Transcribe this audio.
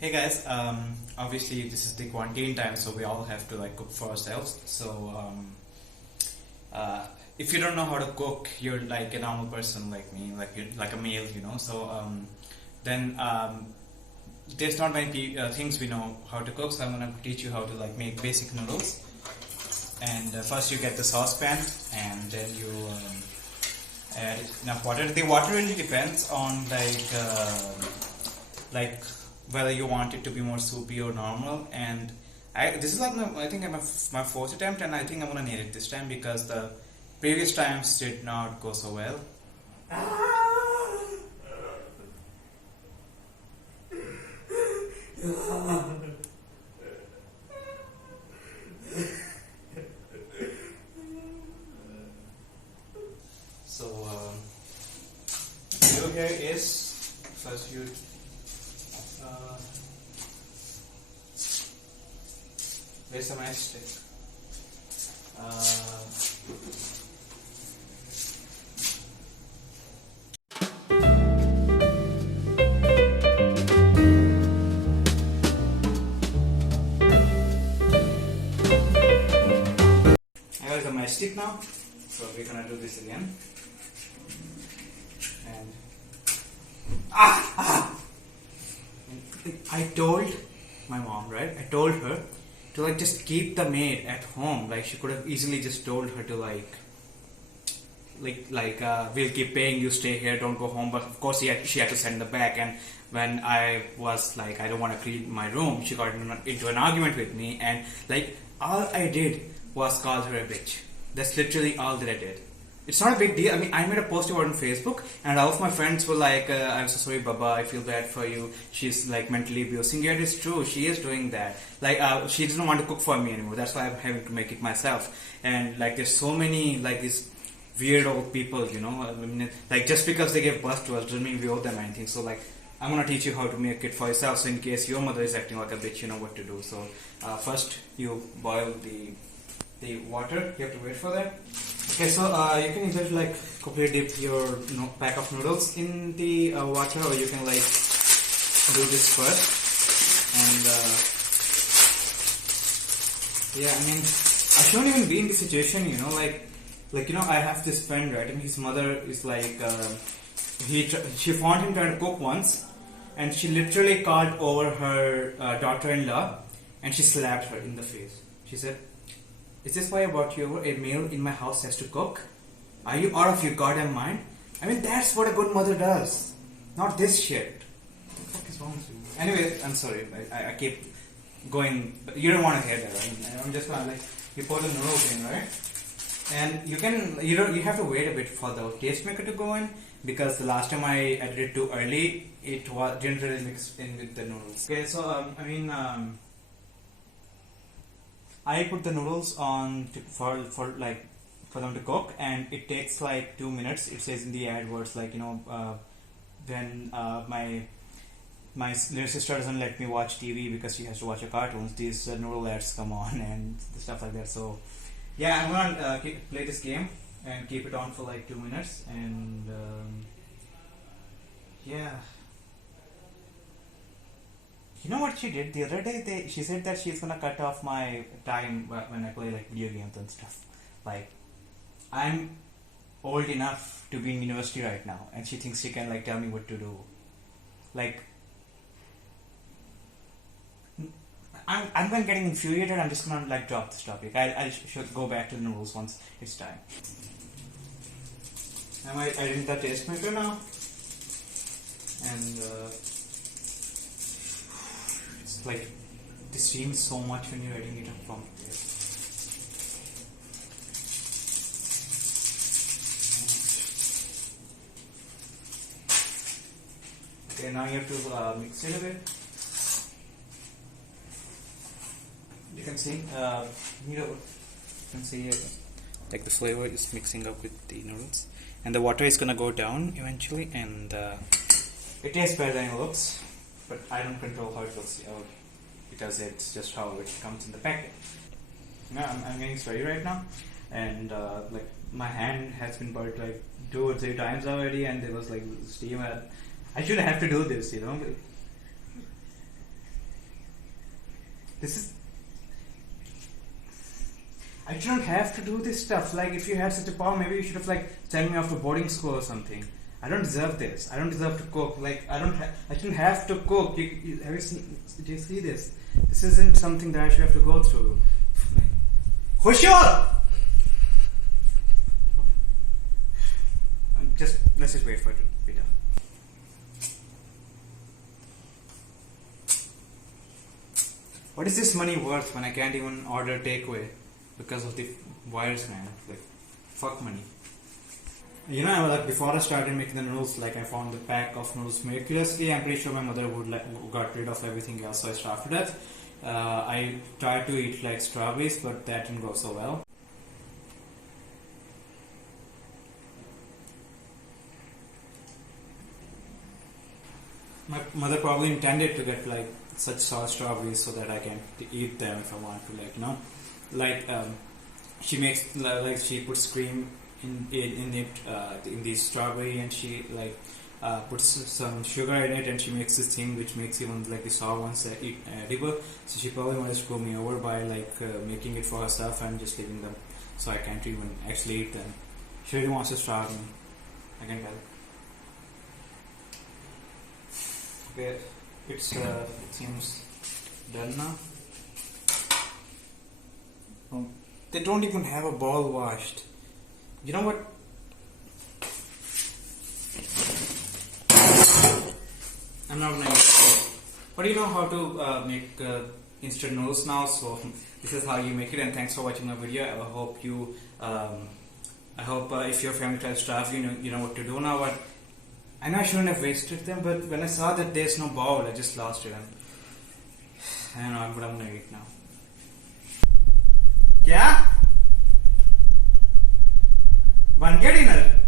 Hey guys, obviously this is the quarantine time, so we all have to like cook for ourselves. So if you don't know how to cook, you're like a normal person like me, like you're like a male, you know. So then there's not many things we know how to cook. So I'm gonna teach you how to like make basic noodles. And first you get the saucepan, and then you add enough water. The water really depends on like whether you want it to be more soupy or normal. And this is like I think my fourth attempt, and I think I'm gonna need it this time because the previous times did not go so well. So what you do here is first you place a matchstick. I got the matchstick now, so we're gonna do this again. And I told my mom, right? I told her to like just keep the maid at home. Like she could have easily just told her to we'll keep paying you, stay here, don't go home. But of course she had to send them back. And when I was like, I don't want to clean my room, she got into an argument with me, and like all I did was call her a bitch. That's literally all that I did. It's not a big deal. I mean, I made a post about it on Facebook, and all of my friends were like, I'm so sorry, Baba, I feel bad for you. She's like mentally abusing you. And it's true, she is doing that. Like, she doesn't want to cook for me anymore. That's why I'm having to make it myself. And like, there's so many, like, these weird old people, you know. I mean, like, just because they gave birth to us doesn't mean we owe them anything. So, like, I'm gonna teach you how to make it for yourself. So, in case your mother is acting like a bitch, you know what to do. So, first, you boil the water. You have to wait for that. Okay, so you can either like completely dip your pack of noodles in the water, or you can like do this first. And yeah, I mean, I shouldn't even be in this situation, you know, like you know, I have this friend, right, and his mother is like, she found him trying to cook once, and she literally called over her daughter-in-law, and she slapped her in the face. She said, "Is this why I brought you over? A male in my house has to cook? Are you out of your goddamn mind?" I mean, that's what a good mother does. Not this shit. What the fuck is wrong with you? Anyway, I'm sorry. I keep going. But you don't want to hear that, right? I'm just gonna like, you pour the noodles in, right? And you have to wait a bit for the tastemaker to go in, because the last time I added it too early, didn't really mix in with the noodles. Okay, so I put the noodles on for them to cook, and it takes like 2 minutes. It says in the ad words like, you know, when my little sister doesn't let me watch TV because she has to watch her cartoons, these noodle ads come on and stuff like that. So yeah, I'm gonna play this game and keep it on for like 2 minutes, and yeah. You know what she did the other day? She said that she's gonna cut off my time when I play like video games and stuff. Like, I'm old enough to be in university right now, and she thinks she can like tell me what to do. Like, I'm getting infuriated. I'm just gonna like drop this topic. I should go back to the noodles once it's time. Am I adding the tastemaker now? And like, this steams so much when you're adding it up from there. Okay, now you have to mix it a bit. You can see, you can see like the flavor is mixing up with the noodles, and the water is gonna go down eventually, and it tastes better than it looks. But I don't control how it looks, because it's just how it comes in the packet. Yeah, I'm getting sweaty right now, and like my hand has been burnt like 2 or 3 times already, and there was like steam. I shouldn't have to do this, you know. This is. I shouldn't have to do this stuff. Like, if you had such a power, maybe you should have like sent me off to boarding school or something. I don't deserve this. I don't deserve to cook. Like, I shouldn't have to cook. Have you seen? Do you see this? This isn't something that I should have to go through. Hushur! Let's just wait for it to be done. What is this money worth when I can't even order takeaway because of the wires, man? Like, fuck money. You know, like before I started making the noodles, like I found the pack of noodles miraculously. I'm pretty sure my mother would got rid of everything else, so I started that. I tried to eat like strawberries, but that didn't go so well. My mother probably intended to get like such sour strawberries so that I can eat them if I want to, like, you know, like she makes like she puts cream in it in the strawberry, and she like puts some sugar in it, and she makes this thing which makes even like the sour ones edible. So she probably wanted to screw me over by like making it for herself and just leaving them, so I can't even actually eat them. She really wants to starve me, I can tell. Okay, it seems done now. Oh, they don't even have a bowl washed. You know what? I'm not gonna. But you know how to make instant noodles now, so this is how you make it. And thanks for watching my video. I hope you. I hope if your family tries to starve you, you know what to do now. But I know I shouldn't have wasted them, but when I saw that there's no bowl, I just lost it. And I don't know what I'm gonna eat now. क्या? बन गया dinner?